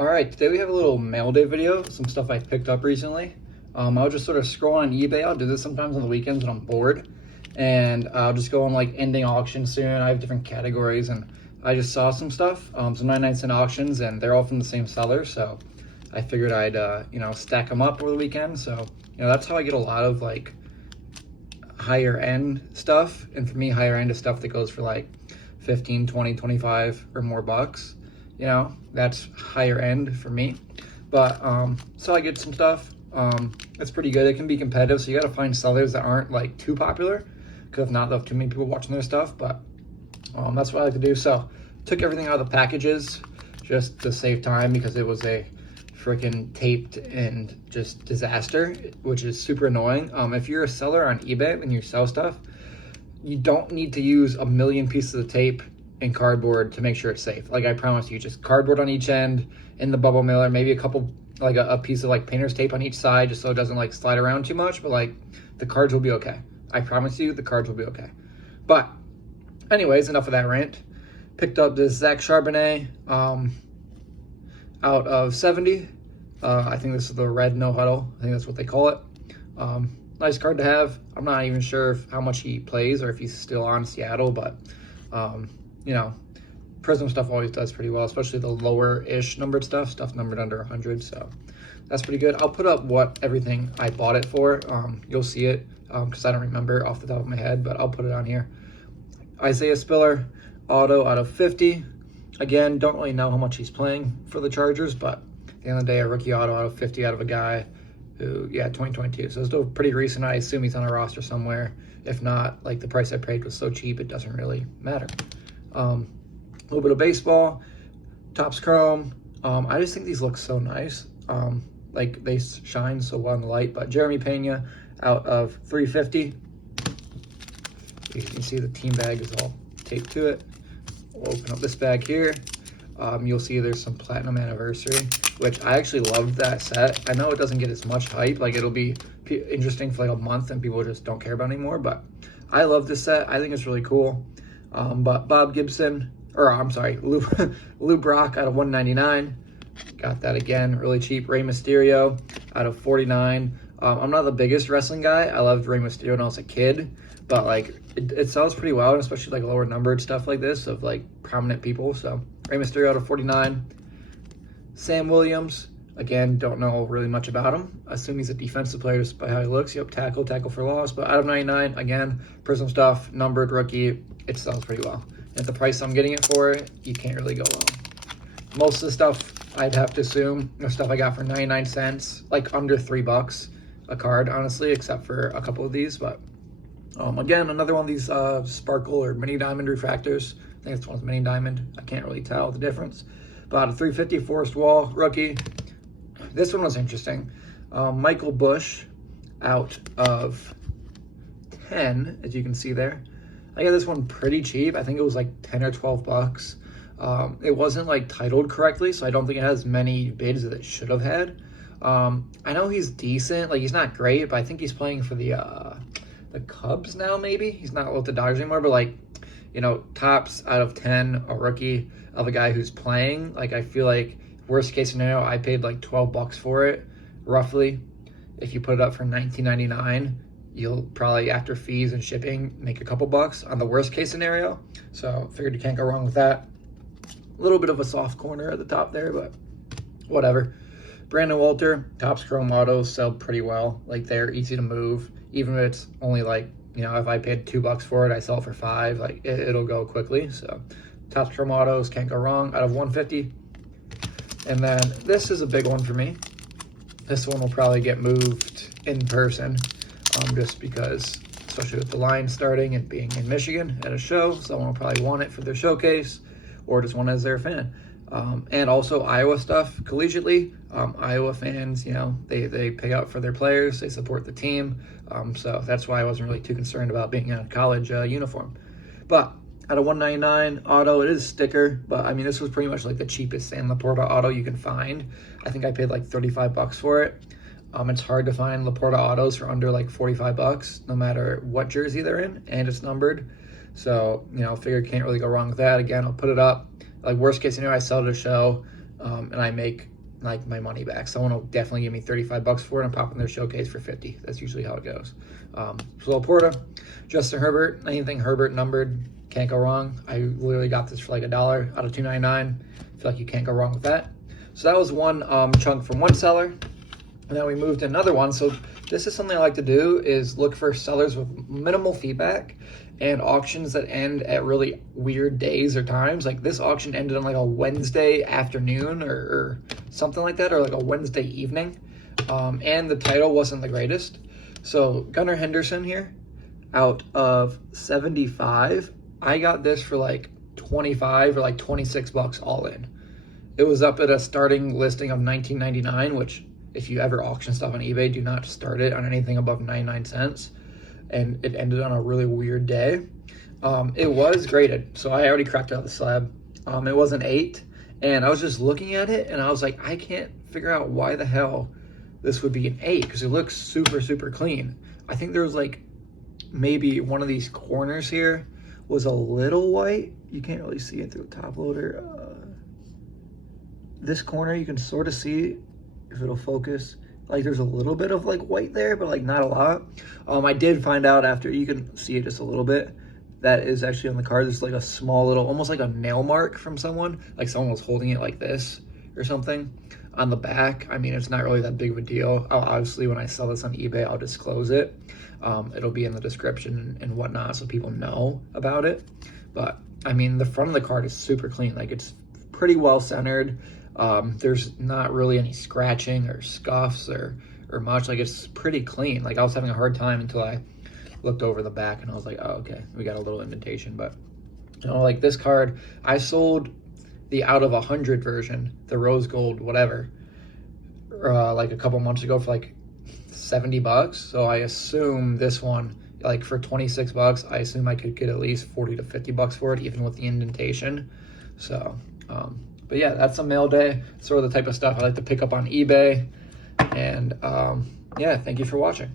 All right, today we have a little mail day video, some stuff I picked up recently. I was just sort of scrolling on eBay. I'll do this sometimes on the weekends when I'm bored. And I'll just go on like ending auction soon. I have different categories and I just saw some stuff, some 99-cent auctions, and they're all from the same seller. So I figured I'd, stack them up over the weekend. So, that's how I get a lot of like higher end stuff. And for me, higher end is stuff that goes for like 15, 20, 25 or more bucks. That's higher end for me. But so I get some stuff. It's pretty good. It can be competitive, so you got to find sellers that aren't like too popular, because if not, they'll have too many people watching their stuff. But that's what I like to do. So took everything out of the packages just to save time, because it was a freaking taped and just disaster, which is super annoying. If you're a seller on eBay and you sell stuff, you don't need to use a million pieces of tape and cardboard to make sure it's safe. Like, I promise you, just cardboard on each end in the bubble mailer, maybe a couple, like a piece of like painter's tape on each side, just so it doesn't like slide around too much, but like the cards will be okay. I promise you the cards will be okay. But anyways, enough of that rant. Picked up this Zach Charbonnet out of 70. I think this is the red no huddle. I think that's what they call it. Nice card to have. I'm not even sure how much he plays or if he's still on Seattle, but Prism stuff always does pretty well, especially the lower-ish numbered stuff numbered under 100, so that's pretty good. I'll put up what everything I bought it for. You'll see it, because I don't remember off the top of my head, but I'll put it on here. Isaiah Spiller, auto out of 50. Again, don't really know how much he's playing for the Chargers, but at the end of the day, a rookie auto out of 50 out of a guy who, 2022. So it's still pretty recent. I assume he's on a roster somewhere. If not, like, the price I paid was so cheap, it doesn't really matter. A little bit of baseball, Topps Chrome. I just think these look so nice. Like, they shine so well in the light. But Jeremy Pena out of 350. You can see the team bag is all taped to it. We'll open up this bag here. You'll see there's some Platinum Anniversary, which I actually loved that set. I know it doesn't get as much hype. Like, it'll be interesting for like a month and people just don't care about it anymore. But I love this set. I think it's really cool. But Bob Gibson, Lou Brock out of 199. Got that again, really cheap. Rey Mysterio out of 49. I'm not the biggest wrestling guy. I loved Rey Mysterio when I was a kid, but like it sells pretty well, especially like lower numbered stuff like this of like prominent people. So Rey Mysterio out of 49. Sam Williams, again, don't know really much about him. I assume he's a defensive player just by how he looks. Yep, tackle for loss. But out of 99, again, Prism stuff, numbered rookie. It sells pretty well. At the price I'm getting it for, you can't really go wrong. Most of the stuff, I'd have to assume, stuff I got for 99 cents, like under $3 a card, honestly, except for a couple of these. But again, another one of these sparkle or mini diamond refractors. I think this one's mini diamond. I can't really tell the difference. But a 350 Forrest Wall rookie. This one was interesting. Michael Bush out of 10, as you can see there. I got this one pretty cheap. I think it was like 10 or 12 bucks. It wasn't like titled correctly, so I don't think it has many bids that it should have had. I know he's decent. Like, he's not great, but I think he's playing for the Cubs now, maybe. He's not with the Dodgers anymore, but like, Topps out of 10, a rookie of a guy who's playing. Like, I feel like worst case scenario, I paid like 12 bucks for it, roughly. If you put it up for $19.99, you'll probably, after fees and shipping, make a couple bucks on the worst case scenario. So figured you can't go wrong with that. A little bit of a soft corner at the top there, but whatever. Brandon Walter, Topps Chrome autos sell pretty well. Like, they're easy to move. Even if it's only like, if I paid $2 for it, I sell it for $5. Like, it'll go quickly. So Topps Chrome autos can't go wrong out of 150. And then this is a big one for me. This one will probably get moved in person, just because, especially with the line starting and being in Michigan at a show, someone will probably want it for their showcase or just want it as their fan. And also Iowa stuff collegiately. Iowa fans, they pay out for their players, they support the team. So that's why I wasn't really too concerned about being in a college uniform. But out of 199 auto, it is sticker, but I mean, this was pretty much like the cheapest Sam Laporta auto you can find. I think I paid like 35 bucks for it. It's hard to find Laporta autos for under like 45 bucks, no matter what jersey they're in, and it's numbered. So, figure can't really go wrong with that. Again, I'll put it up. Like, worst case scenario, I sell it at a show. and I make like my money back. Someone will definitely give me 35 bucks for it. I'm popping their showcase for 50. That's usually how it goes. So Laporta, Justin Herbert, anything Herbert numbered, can't go wrong. I literally got this for like $1 out of $2.99. I feel like you can't go wrong with that. So that was one chunk from one seller. And then we moved to another one. So this is something I like to do, is look for sellers with minimal feedback and auctions that end at really weird days or times. Like this auction ended on like a Wednesday afternoon or something like that, or like a Wednesday evening. And the title wasn't the greatest. So Gunnar Henderson here, out of 75, I got this for like 25 or like 26 bucks all in. It was up at a starting listing of $19.99, which if you ever auction stuff on eBay, do not start it on anything above 99 cents. And it ended on a really weird day. It was graded, so I already cracked out the slab. It was an 8, and I was just looking at it, and I was like, I can't figure out why the hell this would be an 8, because it looks super, super clean. I think there was like maybe one of these corners here was a little white. You can't really see it through the top loader. This corner, you can sort of see if it'll focus. Like there's a little bit of like white there, but like not a lot. I did find out after, you can see it just a little bit, that is actually on the card. There's like a small little, almost like a nail mark from someone, like someone was holding it like this or something on the back. I mean, it's not really that big of a deal. Obviously, when I sell this on eBay, I'll disclose it. It'll be in the description and whatnot, so people know about it. But I mean, the front of the card is super clean. Like it's pretty well centered. There's not really any scratching or scuffs or much. Like it's pretty clean. Like I was having a hard time until I looked over the back and I was like, oh, okay, we got a little indentation. But you know, like this card, I sold the out of 100 version, the rose gold, whatever, like a couple months ago for like 70 bucks. So I assume this one, like for 26 bucks, I assume I could get at least 40 to 50 bucks for it, even with the indentation. So, but yeah, that's a mail day. Sort of the type of stuff I like to pick up on eBay. And yeah, thank you for watching.